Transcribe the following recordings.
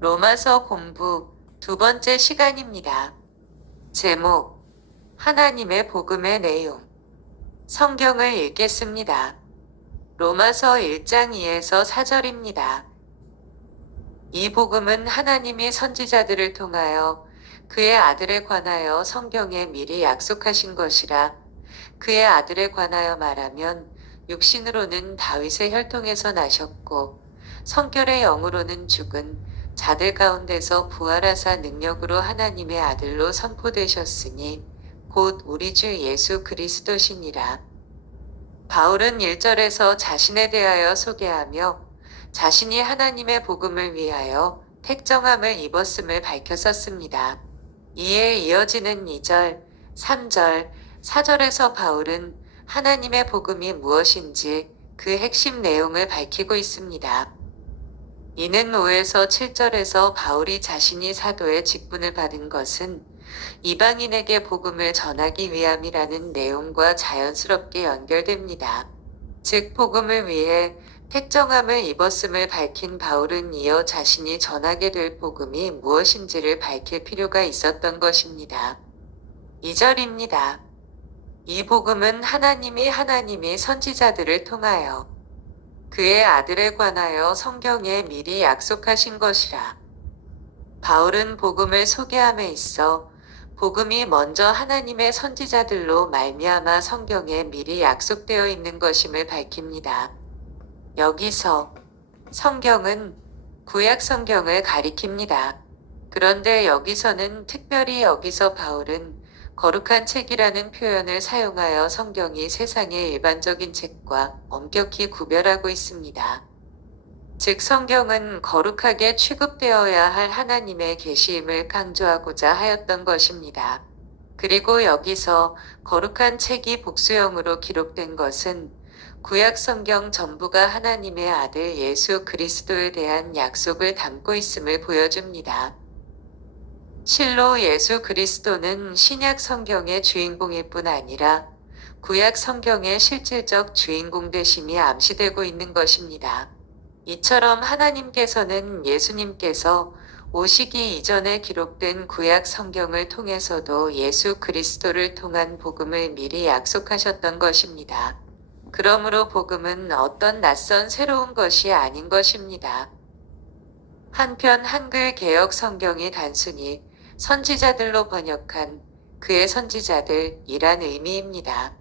로마서 공부 두 번째 시간입니다. 제목, 하나님의 복음의 내용. 성경을 읽겠습니다. 로마서 1장 2에서 4절입니다. 이 복음은 하나님이 선지자들을 통하여 그의 아들에 관하여 성경에 미리 약속하신 것이라. 그의 아들에 관하여 말하면 육신으로는 다윗의 혈통에서 나셨고 성결의 영으로는 죽은 자들 가운데서 부활하사 능력으로 하나님의 아들로 선포되셨으니 곧 우리 주 예수 그리스도시니라. 바울은 1절에서 자신에 대하여 소개하며 자신이 하나님의 복음을 위하여 택정함을 입었음을 밝혔었습니다. 이에 이어지는 2절, 3절, 4절에서 바울은 하나님의 복음이 무엇인지 그 핵심 내용을 밝히고 있습니다. 이는 5에서 7절에서 바울이 자신이 사도의 직분을 받은 것은 이방인에게 복음을 전하기 위함이라는 내용과 자연스럽게 연결됩니다. 즉 복음을 위해 택정함을 입었음을 밝힌 바울은 이어 자신이 전하게 될 복음이 무엇인지를 밝힐 필요가 있었던 것입니다. 2절입니다. 이 복음은 하나님이 선지자들을 통하여 그의 아들에 관하여 성경에 미리 약속하신 것이라. 바울은 복음을 소개함에 있어 복음이 먼저 하나님의 선지자들로 말미암아 성경에 미리 약속되어 있는 것임을 밝힙니다. 여기서 성경은 구약 성경을 가리킵니다. 그런데 특별히 여기서 바울은 거룩한 책이라는 표현을 사용하여 성경이 세상의 일반적인 책과 엄격히 구별하고 있습니다. 즉 성경은 거룩하게 취급되어야 할 하나님의 계시임을 강조하고자 하였던 것입니다. 그리고 여기서 거룩한 책이 복수형으로 기록된 것은 구약 성경 전부가 하나님의 아들 예수 그리스도에 대한 약속을 담고 있음을 보여줍니다. 실로 예수 그리스도는 신약 성경의 주인공일 뿐 아니라 구약 성경의 실질적 주인공 되심이 암시되고 있는 것입니다. 이처럼 하나님께서는 예수님께서 오시기 이전에 기록된 구약 성경을 통해서도 예수 그리스도를 통한 복음을 미리 약속하셨던 것입니다. 그러므로 복음은 어떤 낯선 새로운 것이 아닌 것입니다. 한편 한글 개역 성경이 단순히 선지자들로 번역한 그의 선지자들이란 의미입니다.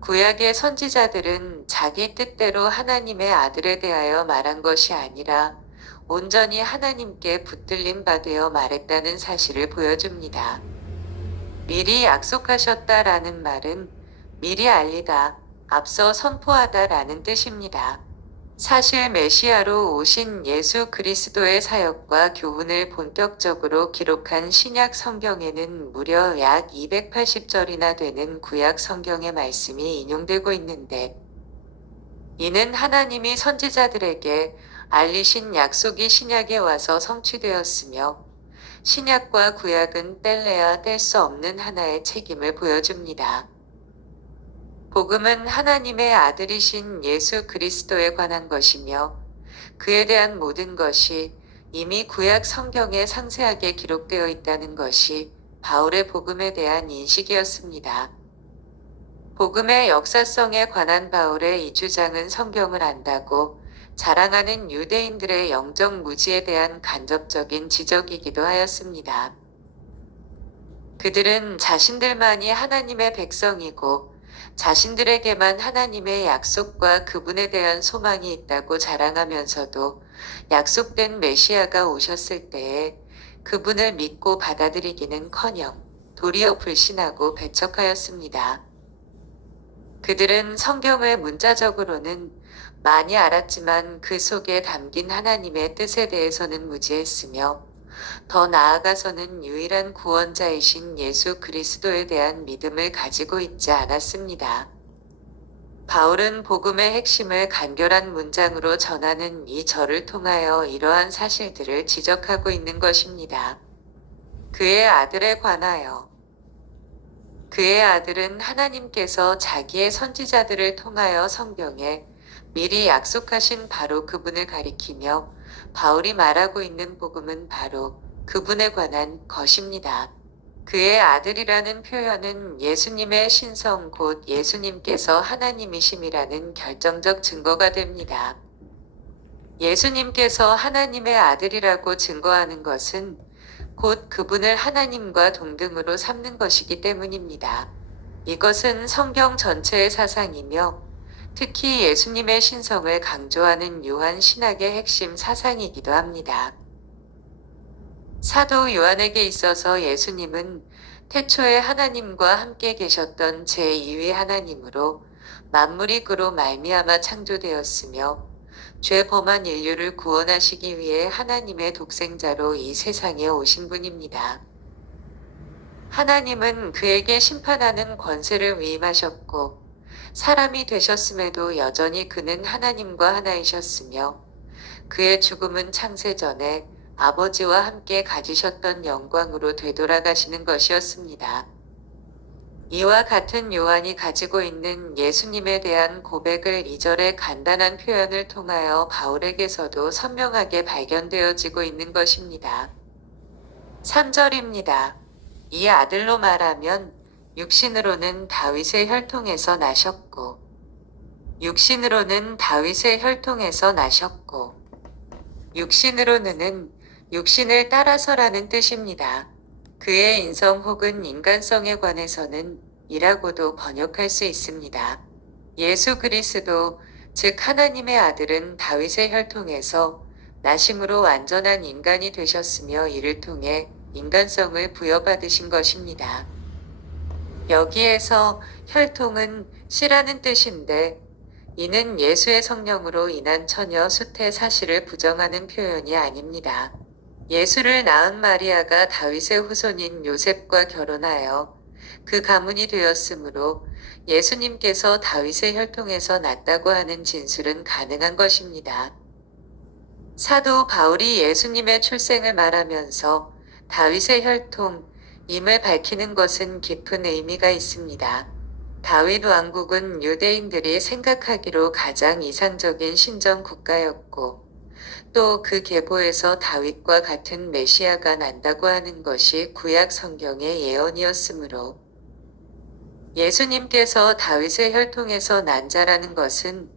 구약의 선지자들은 자기 뜻대로 하나님의 아들에 대하여 말한 것이 아니라 온전히 하나님께 붙들림 받으어 말했다는 사실을 보여줍니다. 미리 약속하셨다라는 말은 미리 알리다, 앞서 선포하다라는 뜻입니다. 사실 메시아로 오신 예수 그리스도의 사역과 교훈을 본격적으로 기록한 신약 성경에는 무려 약 280절이나 되는 구약 성경의 말씀이 인용되고 있는데, 이는 하나님이 선지자들에게 알리신 약속이 신약에 와서 성취되었으며, 신약과 구약은 뗄래야 뗄 수 없는 하나의 책임을 보여줍니다. 복음은 하나님의 아들이신 예수 그리스도에 관한 것이며 그에 대한 모든 것이 이미 구약 성경에 상세하게 기록되어 있다는 것이 바울의 복음에 대한 인식이었습니다. 복음의 역사성에 관한 바울의 이 주장은 성경을 안다고 자랑하는 유대인들의 영적 무지에 대한 간접적인 지적이기도 하였습니다. 그들은 자신들만이 하나님의 백성이고 자신들에게만 하나님의 약속과 그분에 대한 소망이 있다고 자랑하면서도 약속된 메시아가 오셨을 때에 그분을 믿고 받아들이기는커녕 도리어 불신하고 배척하였습니다. 그들은 성경을 문자적으로는 많이 알았지만 그 속에 담긴 하나님의 뜻에 대해서는 무지했으며 더 나아가서는 유일한 구원자이신 예수 그리스도에 대한 믿음을 가지고 있지 않았습니다. 바울은 복음의 핵심을 간결한 문장으로 전하는 이 절을 통하여 이러한 사실들을 지적하고 있는 것입니다. 그의 아들에 관하여 그의 아들은 하나님께서 자기의 선지자들을 통하여 성경에 미리 약속하신 바로 그분을 가리키며 바울이 말하고 있는 복음은 바로 그분에 관한 것입니다. 그의 아들이라는 표현은 예수님의 신성 곧 예수님께서 하나님이심이라는 결정적 증거가 됩니다. 예수님께서 하나님의 아들이라고 증거하는 것은 곧 그분을 하나님과 동등으로 삼는 것이기 때문입니다. 이것은 성경 전체의 사상이며 특히 예수님의 신성을 강조하는 요한 신학의 핵심 사상이기도 합니다. 사도 요한에게 있어서 예수님은 태초에 하나님과 함께 계셨던 제2위 하나님으로 만물이 그로 말미암아 창조되었으며 죄 범한 인류를 구원하시기 위해 하나님의 독생자로 이 세상에 오신 분입니다. 하나님은 그에게 심판하는 권세를 위임하셨고 사람이 되셨음에도 여전히 그는 하나님과 하나이셨으며 그의 죽음은 창세 전에 아버지와 함께 가지셨던 영광으로 되돌아가시는 것이었습니다. 이와 같은 요한이 가지고 있는 예수님에 대한 고백을 2절의 간단한 표현을 통하여 바울에게서도 선명하게 발견되어지고 있는 것입니다. 3절입니다. 이 아들로 말하면 육신으로는 다윗의 혈통에서 나셨고 육신으로는 다윗의 혈통에서 나셨고 육신으로는 육신을 따라서라는 뜻입니다. 그의 인성 혹은 인간성에 관해서는 이라고도 번역할 수 있습니다. 예수 그리스도, 즉 하나님의 아들은 다윗의 혈통에서 나심으로 완전한 인간이 되셨으며 이를 통해 인간성을 부여받으신 것입니다. 여기에서 혈통은 씨라는 뜻인데 이는 예수의 성령으로 인한 처녀 수태 사실을 부정하는 표현이 아닙니다. 예수를 낳은 마리아가 다윗의 후손인 요셉과 결혼하여 그 가문이 되었으므로 예수님께서 다윗의 혈통에서 났다고 하는 진술은 가능한 것입니다. 사도 바울이 예수님의 출생을 말하면서 다윗의 혈통임을 밝히는 것은 깊은 의미가 있습니다. 다윗 왕국은 유대인들이 생각하기로 가장 이상적인 신정 국가였고 또 그 계보에서 다윗과 같은 메시아가 난다고 하는 것이 구약 성경의 예언이었으므로 예수님께서 다윗의 혈통에서 난 자라는 것은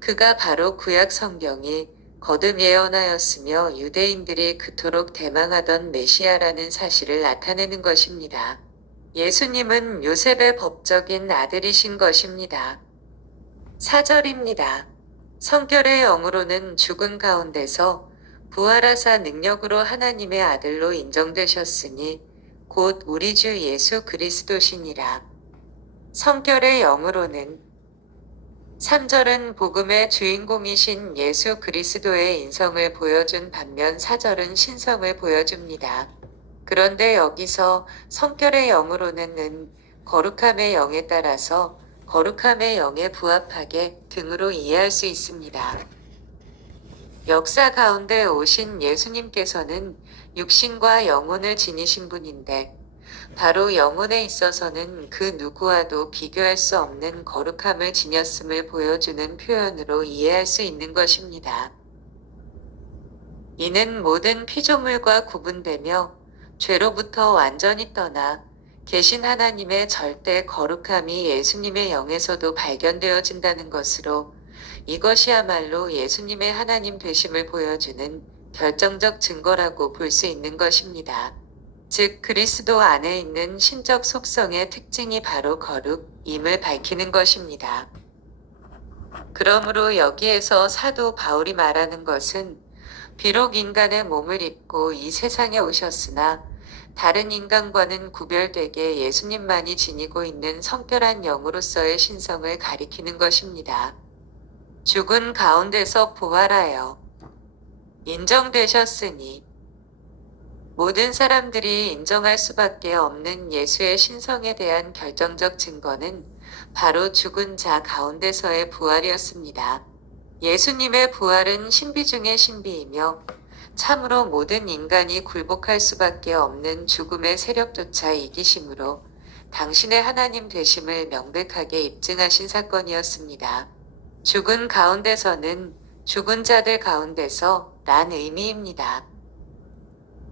그가 바로 구약 성경이 거듭 예언하였으며 유대인들이 그토록 대망하던 메시아라는 사실을 나타내는 것입니다. 예수님은 요셉의 법적인 아들이신 것입니다. 4절입니다. 성결의 영으로는 죽은 가운데서 부활하사 능력으로 하나님의 아들로 인정되셨으니 곧 우리 주 예수 그리스도시니라. 성결의 영으로는 3절은 복음의 주인공이신 예수 그리스도의 인성을 보여준 반면 4절은 신성을 보여줍니다. 그런데 여기서 성결의 영으로는 거룩함의 영에 따라서 거룩함의 영에 부합하게 등으로 이해할 수 있습니다. 역사 가운데 오신 예수님께서는 육신과 영혼을 지니신 분인데 바로 영혼에 있어서는 그 누구와도 비교할 수 없는 거룩함을 지녔음을 보여주는 표현으로 이해할 수 있는 것입니다. 이는 모든 피조물과 구분되며 죄로부터 완전히 떠나 계신 하나님의 절대 거룩함이 예수님의 영에서도 발견되어진다는 것으로 이것이야말로 예수님의 하나님 되심을 보여주는 결정적 증거라고 볼 수 있는 것입니다. 즉 그리스도 안에 있는 신적 속성의 특징이 바로 거룩임을 밝히는 것입니다. 그러므로 여기에서 사도 바울이 말하는 것은 비록 인간의 몸을 입고 이 세상에 오셨으나 다른 인간과는 구별되게 예수님만이 지니고 있는 성결한 영으로서의 신성을 가리키는 것입니다. 죽은 가운데서 부활하여 인정되셨으니 모든 사람들이 인정할 수밖에 없는 예수의 신성에 대한 결정적 증거는 바로 죽은 자 가운데서의 부활이었습니다. 예수님의 부활은 신비 중의 신비이며 참으로 모든 인간이 굴복할 수밖에 없는 죽음의 세력조차 이기심으로 당신의 하나님 되심을 명백하게 입증하신 사건이었습니다. 죽은 가운데서는 죽은 자들 가운데서 란 의미입니다.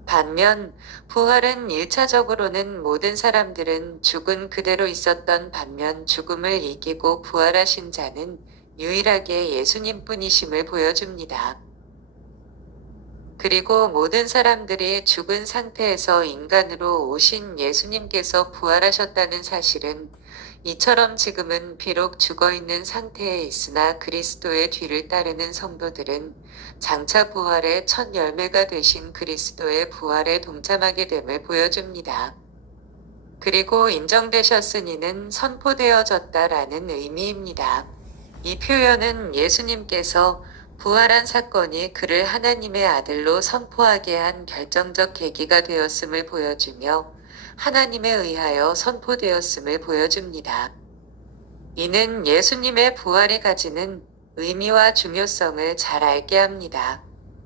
반면 부활은 1차적으로는 모든 사람들은 죽은 그대로 있었던 반면 죽음을 이기고 부활하신 자는 유일하게 예수님뿐이심을 보여줍니다. 그리고 모든 사람들이 죽은 상태에서 인간으로 오신 예수님께서 부활하셨다는 사실은 이처럼 지금은 비록 죽어있는 상태에 있으나 그리스도의 뒤를 따르는 성도들은 장차 부활의 첫 열매가 되신 그리스도의 부활에 동참하게 됨을 보여줍니다. 그리고 인정되셨으니는 선포되어졌다라는 의미입니다. 이 표현은 예수님께서 부활한 사건이 그를 하나님의 아들로 선포하게 한 결정적 계기가 되었음을 보여주며 하나님에 의하여 선포되었음을 보여줍니다. 이는 예수님의 부활이 가지는 의미와 중요성을 잘 알게 합니다.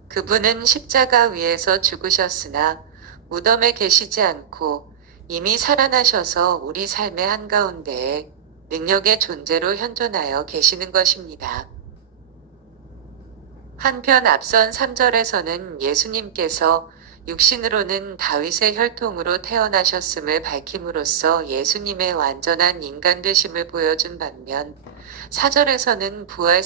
그분은 십자가 위에서 죽으셨으나 무덤에 계시지 않고 이미 살아나셔서 우리 삶의 한가운데에 능력의 존재로 현존하여 계시는 것입니다. 한편 앞선 3절에서는 예수님께서 육신으로는 다윗의 혈통으로 태어나셨음을 밝힘으로써 예수님의 완전한 인간 되심을 보여준 반면 4절에서는 부활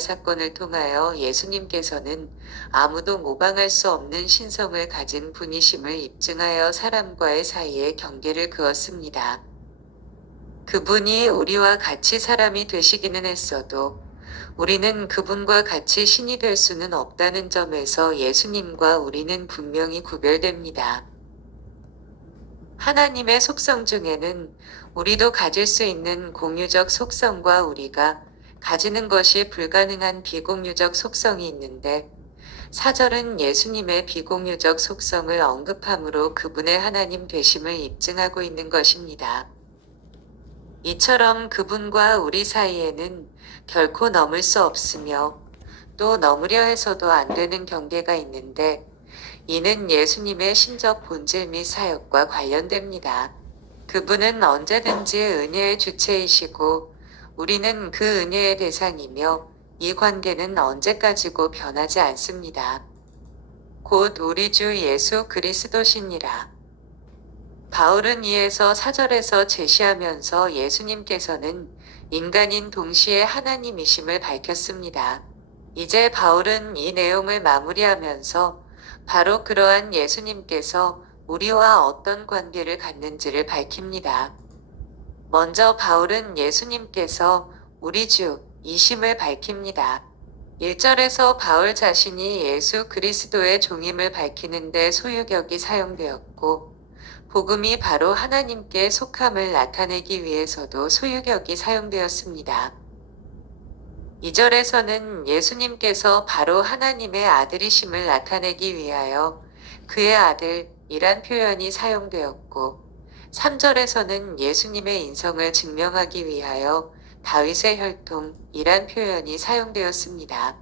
사건을 통하여 예수님께서는 아무도 모방할 수 없는 신성을 가진 분이심을 입증하여 사람과의 사이에 경계를 그었습니다. 그분이 우리와 같이 사람이 되시기는 했어도 우리는 그분과 같이 신이 될 수는 없다는 점에서 예수님과 우리는 분명히 구별됩니다. 하나님의 속성 중에는 우리도 가질 수 있는 공유적 속성과 우리가 가지는 것이 불가능한 비공유적 속성이 있는데 4절은 예수님의 비공유적 속성을 언급함으로 그분의 하나님 되심을 입증하고 있는 것입니다. 이처럼 그분과 우리 사이에는 결코 넘을 수 없으며 또 넘으려 해서도 안 되는 경계가 있는데 이는 예수님의 신적 본질 및 사역과 관련됩니다. 그분은 언제든지 은혜의 주체이시고 우리는 그 은혜의 대상이며 이 관계는 언제까지고 변하지 않습니다. 곧 우리 주 예수 그리스도시니라. 바울은 이에서 4절에서 제시하면서 예수님께서는 인간인 동시에 하나님이심을 밝혔습니다. 이제 바울은 이 내용을 마무리하면서 바로 그러한 예수님께서 우리와 어떤 관계를 갖는지를 밝힙니다. 먼저 바울은 예수님께서 우리 주 이심을 밝힙니다. 1절에서 바울 자신이 예수 그리스도의 종임을 밝히는데 소유격이 사용되었고 복음이 바로 하나님께 속함을 나타내기 위해서도 소유격이 사용되었습니다. 2절에서는 예수님께서 바로 하나님의 아들이심을 나타내기 위하여 그의 아들이란 표현이 사용되었고 3절에서는 예수님의 인성을 증명하기 위하여 다윗의 혈통이란 표현이 사용되었습니다.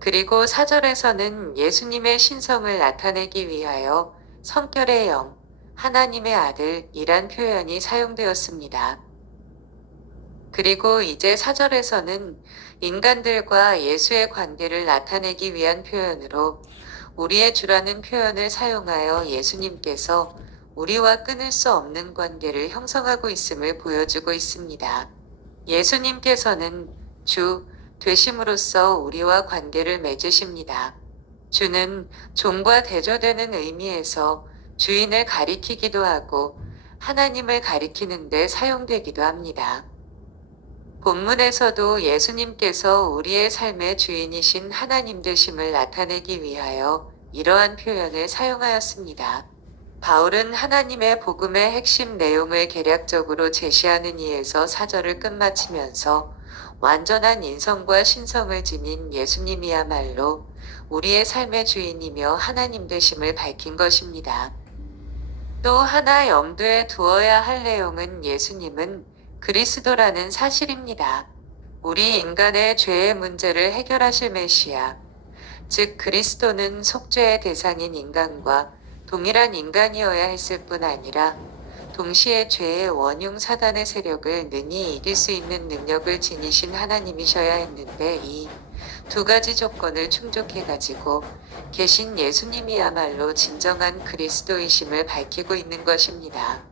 그리고 4절에서는 예수님의 신성을 나타내기 위하여 성결의 영, 하나님의 아들이란 표현이 사용되었습니다. 그리고 이제 4절에서는 인간들과 예수의 관계를 나타내기 위한 표현으로 우리의 주라는 표현을 사용하여 예수님께서 우리와 끊을 수 없는 관계를 형성하고 있음을 보여주고 있습니다. 예수님께서는 주 되심으로써 우리와 관계를 맺으십니다. 주는 종과 대조되는 의미에서 주인을 가리키기도 하고 하나님을 가리키는 데 사용되기도 합니다. 본문에서도 예수님께서 우리의 삶의 주인이신 하나님 되심을 나타내기 위하여 이러한 표현을 사용하였습니다. 바울은 하나님의 복음의 핵심 내용을 개략적으로 제시하는 이에서 4절을 끝마치면서 완전한 인성과 신성을 지닌 예수님이야말로 우리의 삶의 주인이며 하나님 되심을 밝힌 것입니다. 또 하나 염두에 두어야 할 내용은 예수님은 그리스도라는 사실입니다. 우리 인간의 죄의 문제를 해결하실 메시아, 즉 그리스도는 속죄의 대상인 인간과 동일한 인간이어야 했을 뿐 아니라 동시에 죄의 원흉 사단의 세력을 능히 이길 수 있는 능력을 지니신 하나님이셔야 했는데 이 두 가지 조건을 충족해가지고 계신 예수님이야말로 진정한 그리스도이심을 밝히고 있는 것입니다.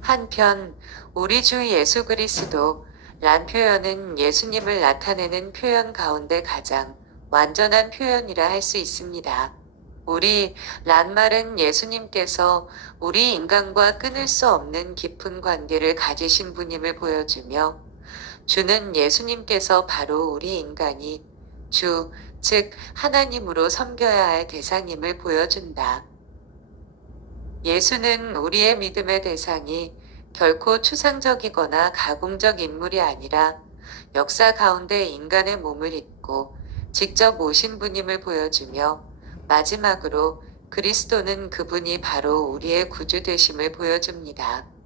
한편 우리 주 예수 그리스도란 표현은 예수님을 나타내는 표현 가운데 가장 완전한 표현이라 할 수 있습니다. 우리란 말은 예수님께서 우리 인간과 끊을 수 없는 깊은 관계를 가지신 분임을 보여주며 주는 예수님께서 바로 우리 인간이 주, 즉 하나님으로 섬겨야 할 대상임을 보여준다. 예수는 우리의 믿음의 대상이 결코 추상적이거나 가공적 인물이 아니라 역사 가운데 인간의 몸을 입고 직접 오신 분임을 보여주며 마지막으로 그리스도는 그분이 바로 우리의 구주 되심을 보여줍니다.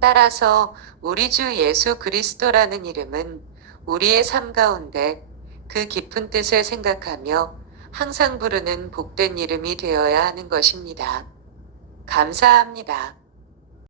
따라서 우리 주 예수 그리스도라는 이름은 우리의 삶 가운데 그 깊은 뜻을 생각하며 항상 부르는 복된 이름이 되어야 하는 것입니다. 감사합니다.